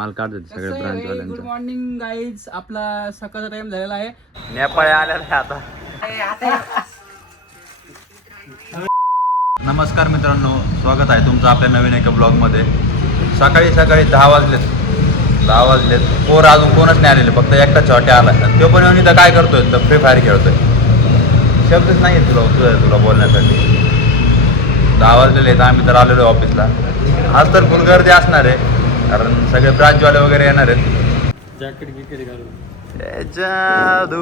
माल काढतात सगळे गुड ब्रांचवाल्यांचा मॉर्निंग गाईज आपला सकाळचा टाइम झालेला आहे. नेपाळी आलेला आहे आता. नमस्कार मित्रांनो स्वागत आहे तुमचं आपल्या नवीन एका ब्लॉगमध्ये सकाळी सकाळी दहा वाजलेत. दहा वाजलेत. पोर अजून कोणच नाही आलेले फक्त एकटा छोट्या आला. तो पण येऊन इथं काय करतोय? तर फ्री फायर खेळतोय. शब्दच नाही तुला तुला तुला बोलण्यासाठी. दहा वाजलेले आहेत आम्ही तर आलेलो आहे ऑफिसला आज तर फुल गर्दी असणार आहे. कारण सगळे ब्रांचवाले वगैरे येणार आहेत. जॅकेट गिकेट घालून. जादू.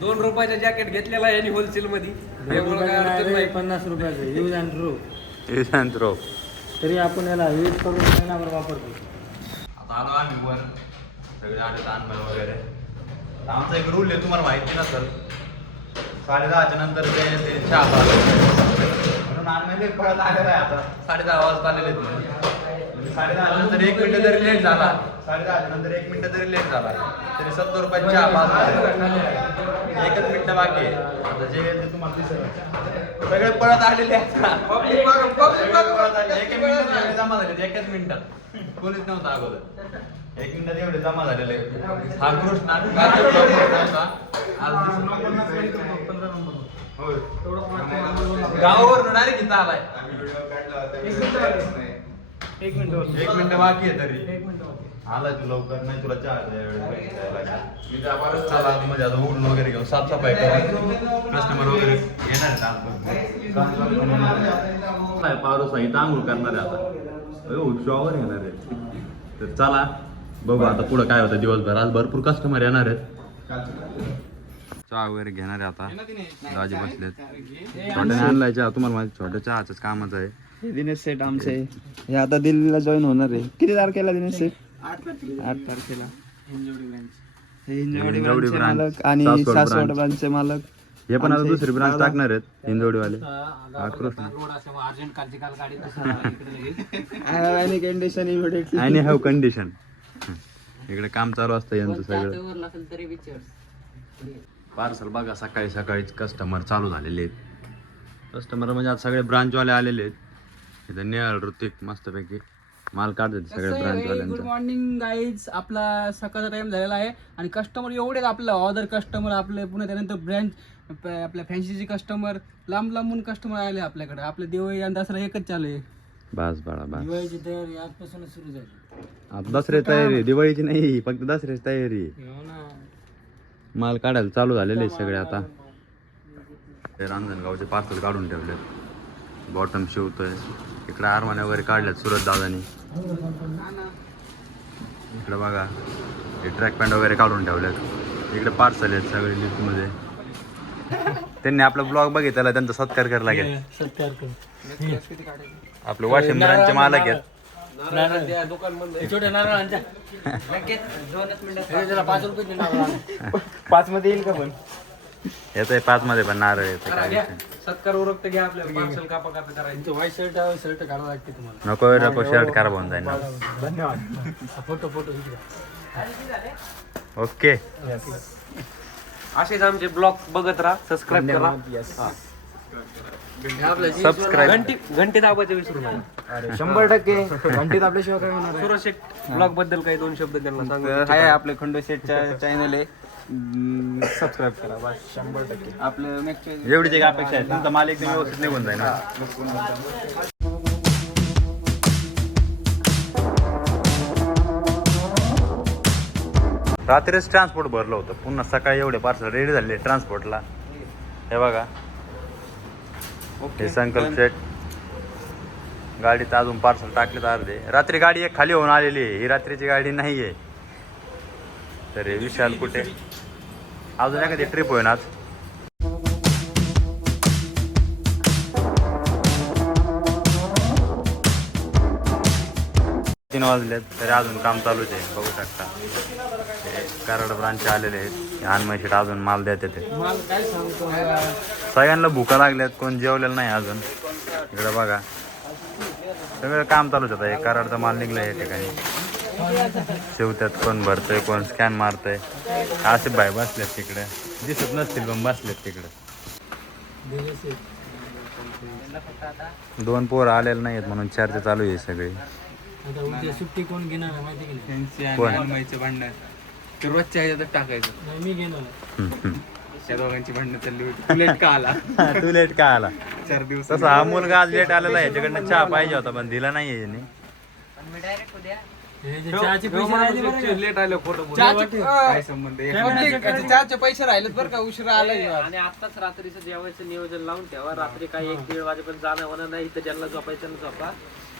दोन रुपयाचं जॅकेट घेतलेलं आहे आणि होलसेल मध्ये. पन्नास रुपयाचं यूज अँड रो युशांत तरी आपण याला यूज करून महिनाभर वापरतो. आता आलो आम्ही वर सगळे आले ताणमळ वगैरे. आमचा एक रूल आहे तुम्हाला माहिती नसेल. साडे दहाच्या नंतर ते ते चहा पळत आलेला आहे आता. साडे दहा वाजता आलेले आहेत म्हणून. म्हणजे साडे दहा नंतर एक मिनिट जरी लेट झाला. साडे दहाच्या नंतर एक मिनिट जरी लेट झाला. तरी सत्तर रुपयाची एकच मिनिट बाकी आहे. आता जे तुम्हाला सगळे पळत आलेले आहेत. पळत आले. एका मिनिटात एवढे जमा झाले एकाच मिनिटात कोणीच नव्हतं अगोदर. एक मिनिटात एवढे जमा झालेले. हा कृष्णा. गावावरून डायरेक्ट आलाय. एक मिनिट एक मिनिट बाकी. आहे तरी. एक मिनिट आलाय तू लवकर नाही तुला चहा द्यायला चला म्हणजे आता उठून वगैरे घेऊन साफसफाई करून कस्टमर वगैरे येणार पारोसा इथं आंघोळ करणार आहे आता. हो शॉवर येणार आहे तर चला. बघू आता पुढं काय होतं दिवसभर. आज भरपूर कस्टमर येणार आहेत. चहा वगैरे घेणार आहे आता. दाजी बसलेत. छोट्याने आणलाय चहा तुम्हाला माहिती छोट्या चहाच कामच आहे. हे दिनेश सेट आमचे. हे आता दिल्लीला जॉईन होणार आहे. किती तारखेला दिनेश सेट आठ तारखेला. हे हिंजवडी मालक आणि सासवड. ब्रांचचे मालक. हे पण आता दुसरी ब्रांच. टाकणार आहेत हिंदवडीवाले हा कृष्ण अर्जंट कालची काल गाडी इकडे आय एनी कंडिशन इमिडिएटली आणि हॅव कंडिशन इकडे काम चालू असतं यांचं सगळं. पार्सल बघा सकाळी सकाळीच कस्टमर चालू झालेले आहेत. कस्टमर म्हणजे आज सगळे ब्रांचवाले आलेले आहेत. इथं नेहल ऋतिक मस्तपैकी माल काढतात सगळ्या गुड ब्रांचवाल्यांचा मॉर्निंग गाईज आपला सकाळचा टाइम झालेला आहे आणि कस्टमर एवढे आपलं. ऑदर कस्टमर आपले पुन्हा त्यानंतर ब्रँच आपल्या फॅन्सीचे कस्टमर लांब लांबून कस्टमर आले आपल्याकडे. आपले दिवाळी आणि दसरा एकच चालू आहे. बास बाळा बास. दिवाळीची तयारी आजपासूनच सुरू झाली. आता दसऱ्याची तयारी दिवाळीची नाही फक्त दसऱ्याची तयारी. हो ना. माल काढायला चालू झालेले आहे सगळे आता. ते रांजणगावचे पार्सल काढून ठेवले बॉटम शिवतोय. इकडे आरमाने वगैरे काढल्यात सुरत दादानी. इकडे बघा हे ट्रॅक पॅन्ट वगैरे काढून ठेवल्यात इकडे पार्सल आहेत सगळे लिफ्टमध्ये त्यांनी आपला ब्लॉग बघितला त्यांचा सत्कार करायला लागेल. सत्कार करू. आपले वाशिम ब्रांचचे मालक आहेत. छोट्या नारळांच्या हे जरा पाच रुपये नारळ पाच मध्ये येईल का पण? येत आहे पाच मध्ये पण नारळ येते काय विषय नाही. सत्कार उरकत घ्या आपल्याला पार्सल कापा कापा करायचं. तुमचं व्हाईट शर्ट शर्ट काढावं लागते तुम्हाला. नको नको शर्ट खराब होऊन जाईल धन्यवाद. Photo photo okay. असेच आमचे ब्लॉग बघत राहा सबस्क्राईब करा. सबस्क्राईब घंटी घंटी दाबायचं विसरू नका. अरे शंभर टक्के. घंटीत आपल्याशिवाय काय होणार आहे? ब्लॉगबद्दल काही दोन शब्द त्यांना सांगा तर आहे आपले खंडो चॅनल आहे. सबस्क्राईब करा बस शंभर टक्के. आपलं नेक्स्ट एवढीच एक अपेक्षा आहे. तुमचा माल एकदम व्यवस्थित निघून जाईल रात्रीच ट्रान्सपोर्ट भरलं होतं. पुन्हा सकाळी एवढे पार्सल रेडी झाले ट्रान्सपोर्टला हे बघा. हे संकल्प सेट गाडीत अजून पार्सल टाकलेत अर्धे. रात्री गाडी एक खाली होऊन आलेली आहे. ही रात्रीची गाडी नाही आहे तर हे विशाल कुठे? अजून एखादी ट्रिप होईन आज. तीन वाजलेत तरी अजून काम चालूच आहे बघू शकता. कराड ब्रांच आलेले आहेत. अनमशीट अजून माल देते ते माल काय सांगतो सगळ्यांना भुका लागल्यात कोण जेवलेलं नाही अजून. इकडे बघा. सगळं काम चालूच होतं हे कराडचा माल निघला या ठिकाणी. शिवत्यात कोण भरतोय कोण स्कॅन मारतोय. आसिफ भाई बसलेत तिकडे. दिसत नसतील पण बसलेत तिकडे. दोन पोरं आलेले नाहीत म्हणून चर्चा चालू आहे सगळी. आता उद्या सुट्टी कोण घेणार आहे माहिती की नाही? त्यांची आणि कोण? अन्माईचं भांडण. ते रोजच्या ह्याच्यात टाकायचं. नाही, मी घेणार त्या दोघांची भांडणं चालली होती. लेट का आला? तू लेट का आला? चार दिवस तसा हा मुलगा आज लेट आलेला आहे. याच्याकडनं चहा पाहिजे होता पण दिला नाहीये याने. हे जे चहाचे पैसे राहिले बरं का? लेट आलं फोटो चहाचे- काय संबंध एक त्याचे चहाचे पैसे राहिलेत बरं का? उशिरा आलाय आणि आत्ताच रात्रीचं जेवायचं नियोजन लावून ठेवा. रात्री काही एक दीड वाजेपर्यंत जाणं होणं नाही. इथं ज्यांना झोपायचं झोपा.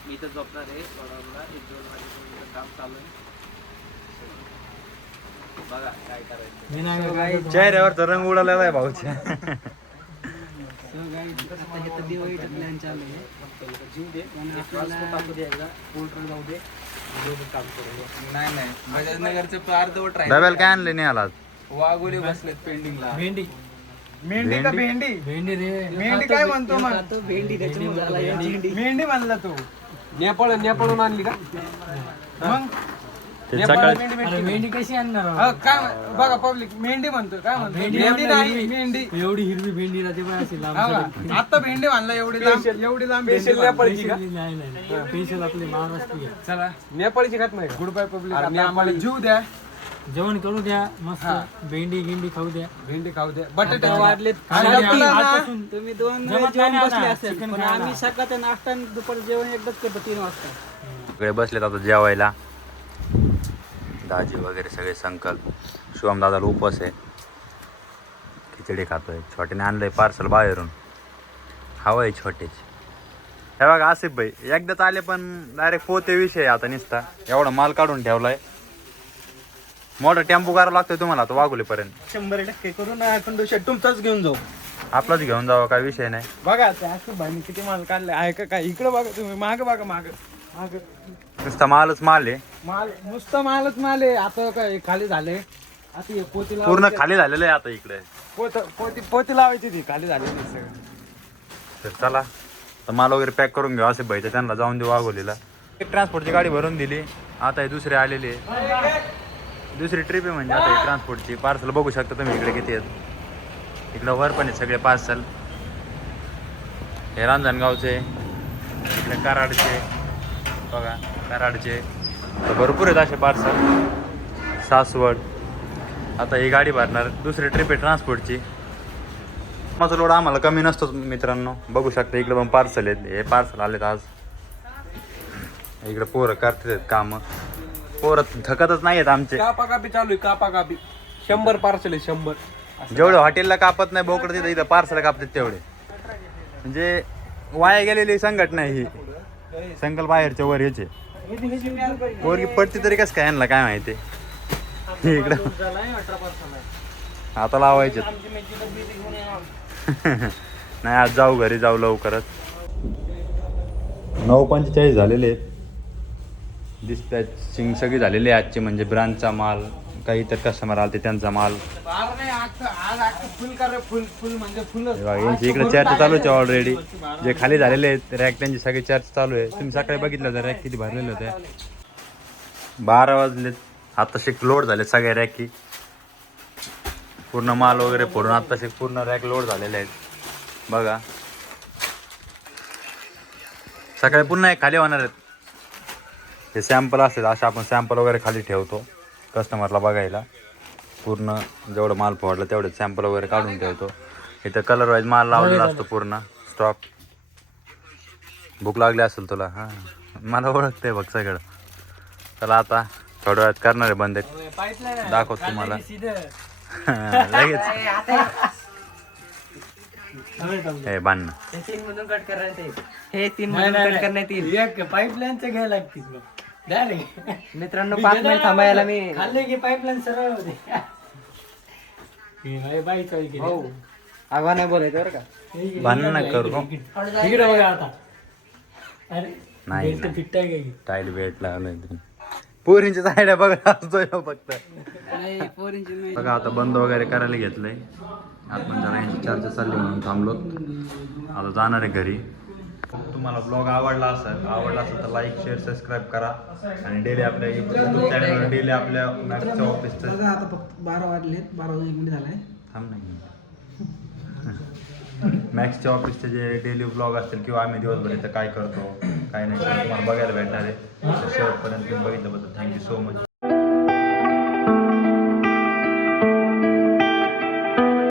मी इथं झोपणार आहे. थोडा एक दोन वाजेपर्यंत काम चालू आहे. बघा काय करायचं. मी नाही बघा. चेहऱ्यावरचा रंग उडालेला आहे भाऊच्या. So guys, आता तर दिवाळीचा प्लॅन चालू आहे. जीव दे. टाकू एकदा. पोल्ट्री जाऊ दे. काम करू दे नाही नाही. बजाजनगरचं अर्धवट राहील. डब्याला काय आणले नाही आला आज? वाघोली बसलेत पेंडिंगला भेंडी. भेंडी का भेंडी? भेंडी? रे. भेंडी काय म्हणतो मग? भेंडी त्याच्यामुळे झाला या भेंडी. मेंढी म्हणला तो. नेपाळ नेपाळहून आणली का? मग? ते सकाळी अरे भेंडी कशी आणणार? हा? काय म्हण- बघा पब्लिक मेंढी म्हणतो काय म्हणतो? मेंढी नाही. मेंढी. एवढी हिरवी भेंडी राहते अशी लांब हा. का? आता भेंडी म्हणला एवढी लांब एवढी लांब भेंडी नाही नाही स्पेशल आपली महाराष्ट्रीय चला. नेपाळची खात नाही गुड बाय पब्लिक. आता आम्हाला जीव द्या. जेवण करू द्या मस्त. भेंडी गिंडी खाऊ द्या. भेंडी खाऊ द्या. बटाटे ना- आजपासून. तुम्ही दोन जमत जेवण नाही बसले आता. असेल चिकन पण खायला. आम्ही सकाळचं नाश्ता आणि दुपारचं जेवण एकदाच करतो तीन वाजता. सगळे बसलेत आता जेवायला. दाजी वगैरे सगळे संकल्प. शिवम दादाला उपवास आहे. खिचडी खातोय. छोट्याने आणलंय पार्सल बाहेरून. हवं आहे छोटेच. हे बघा आसिफ भाई एकदाच आले पण डायरेक्ट पोते विषय आता निसता. एवढा माल काढून ठेवलाय. मोठा टेम्पो करावा लागतोय तुम्हाला आता वाघोलीपर्यंत. शंभर टक्के करू ना खंडू शेट तुमचाच घेऊन जाऊ. आपलाच घेऊन जावा काय विषय नाही. बघा ते असं भाईने किती माल काढले आहे का काय इकडे बघा तुम्ही माग बघा माग. माग. नुसता मालच माल आहे. माल नुसतं मालच माल आहे. आता काय खाली झाले. आता हे पोती लावायची. पूर्ण खाली झालेलं आहे आता इकडे. पोत पोती पोती लावायची ती. खाली झाली सगळं. तर चला. तर माल वगैरे पॅक करून घेऊ. असे भाई त्यांना जाऊन देऊ वागोलीला एक ट्रान्सपोर्टची गाडी भरून दिली. आता हे दुसरे आलेले दुसरी ट्रिप आहे म्हणजे आता ही ट्रान्सपोर्टची पार्सल बघू शकता तुम्ही इकडे किती आहेत. इकडं वर पण आहे सगळे पार्सल हे रांजणगावचे. इकडे कराडचे. बघा कराडचे. तर भरपूर आहेत असे पार्सल सासवड. आता ही गाडी भरणार. दुसरी ट्रिप आहे ट्रान्सपोर्टची माझा लोड आम्हाला कमी नसतोच मित्रांनो. बघू शकता इकडे पण पार्सल आहेत. हे पार्सल आलेत आज. इकडे पोरं करतात काम. पोरं थकतच नाही आहेत आमचे. कापा कापी चालू आहे कापा कापी शंभर पार्सल आहे शंभर. जेवढे हॉटेलला कापत नाही बोकडं तिथं इथं पार्सल कापतात तेवढे. म्हणजे वाया गेलेली संघटना ही. संकल्प बाहेरच्या वर याचे. पोरगी पडती तरी कसं काय यांना काय माहिती? इकडं. आता लावायचे. नाही आज जाऊ घरी जाऊ लवकरच. नऊ पंचेचाळीस झालेले आहेत. शिंग सगळी झालेली आहे आजची म्हणजे ब्रांचचा माल. काही तर कस्टमर आले त्यांचा माल. कर फुल फुल म्हणजे यांची इकडे चर्चा चालू आहे ऑलरेडी जे खाली झालेले आहेत रॅक त्यांची सगळी चर्चा चालू आहे. तुम्ही सकाळी बघितलं रॅक किती भरलेले होते. बारा वाजलेत. आता शिक लोड झाले सगळ्या रॅकी पूर्ण माल वगैरे फोडून आता शिक पूर्ण रॅक लोड झालेले आहेत. बघा. सकाळी पुन्हा एक खाली होणार आहेत. हे सॅम्पल असतात अशा आपण सॅम्पल वगैरे खाली ठेवतो. कस्टमरला बघायला. पूर्ण जेवढं माल फोडलं तेवढं सॅम्पल वगैरे काढून ठेवतो. इथं कलर वाईज माल लावलेला असतो पूर्ण. स्टॉक भूक लागली असेल तुला हां. मला ओळखते बघ सगळं. चला आता थोड्या वेळात करणार आहे. बंद दाखवतो तुम्हाला. लगेच. हे बांधणं तीन मधून कट करण्यात येईल हे तीन मधून कट करण्यात येईल. एक पाईपलाईनचं घ्यायला लागतील Direct. मित्रांनो पाच मिनिट थांबायला मी खाल्ले की पाईपलाईन सरळ होते. हे बाई- बाई चॉई केली. हो. आव्हान नाही बोलायचं बरं का? भांडण इकडे करू. इकडे बघा आता. अरे नाही. फिट आहे का ही? टाईल बेट लावलंय तुम्ही पोरींच्या साईड बघा असतोय फक्त. पोरींची बघा आता बंद वगैरे करायला घेतलंय. आपण जरा यांची चर्चा चालली म्हणून थांबलो. आता जाणार आहे घरी. तुम्हाला ब्लॉग आवडला असेल आवडला असेल तर लाईक शेअर सबस्क्राईब करा. आणि डेली आपल्या युट्यूब चॅनलवर डेली आपल्या मॅथच्या ऑफिसचं आता फक्त बारा वाजलेत बारा एक मिनिट झालाय. थांब नाही मॅक्सचे ऑफिसचे जे डेली ब्लॉग असतील किंवा आम्ही दिवसभर इथं काय करतो काय नाही तुम्हाला बघायला भेटणार आहे. शेवटपर्यंत तुम्ही बघितल्याबद्दल थँक्यू सो मच